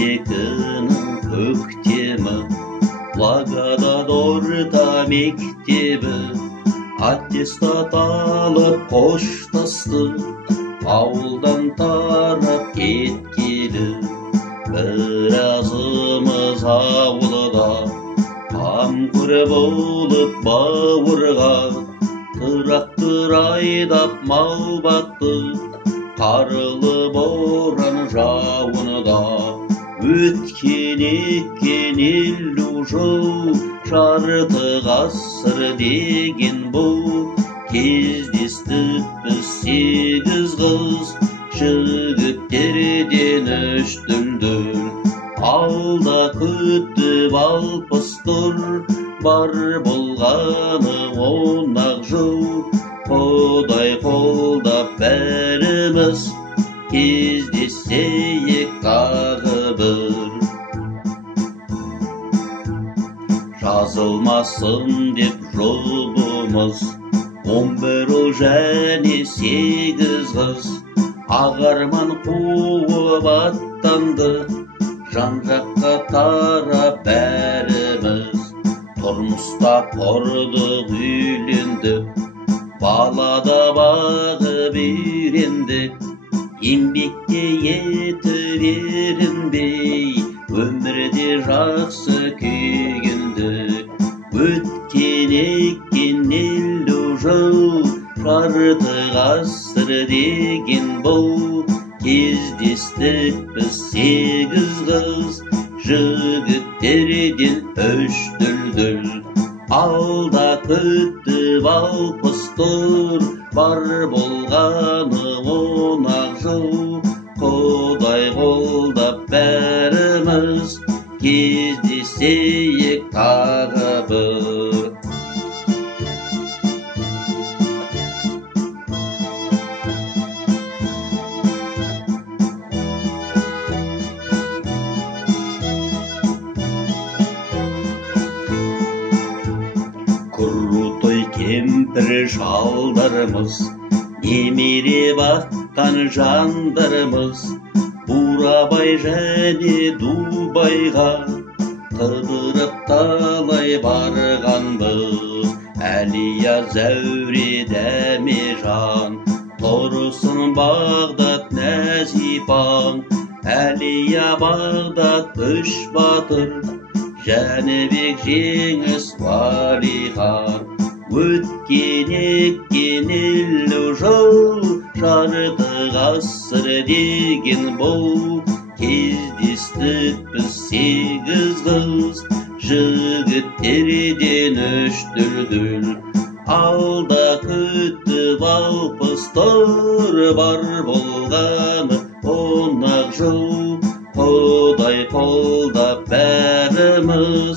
22-нің көктемі, Благодат орта мектебі, аттестат алып қоштасты, ауылдан тарап кеткелі. Біразымыз ауылда, қамқыр болып бауырға, трактор айдап мал бақты, қарлы боран жауында. Өткен 50 жыл, жарты ғасыр деген бұл, кездестік біз 8 қыз, жігіттерден 3 дүлдүл. Алда күтіп 60 тұр, бар болғаны 10 жыл. Құдай қолдап бәріміз, кездесейік тағы бір. Жазылмасын деп жұбымыз, 11 ұл және 8 қыз. Ағарман қуып аттанды, жан-жаққа тарап бәріміз. Тұрмыста құрдық, үйлендік, балада бағып үйрендік. Еңбекте етіп ерінбей, өмірде жақсы күйгендік. Өткен 50 жыл, жарты ғасыр деген бұл, кездестік біз 8 қыз, жігіттерден 3 дүлдүл. Алда күтіп 60 тұр, бар болғаны 10 жыл. Құдай қолдап бәріміз, кездесейік тағы бір. Крутой кемпір шалдарымыз, немере баққан жандарымыз, Бурабай және Дубайға қыдырып талай барғанбыз. Әлия, Зәуре, Дәмежан, Тұрсын, Бағдат, Нәзипаң. Әлия, Бағдат, 3 батыр, Жәнібек, Жеңіс, Валихан. Өткен 50 жыл, жарты ғасыр деген бұл, кездестік біз 8 қыз, жігіттерден 3 дүлдүл. Алда күтіп 60 тұр, бар болғаны 10 жыл. Құдай қолдап бәріміз,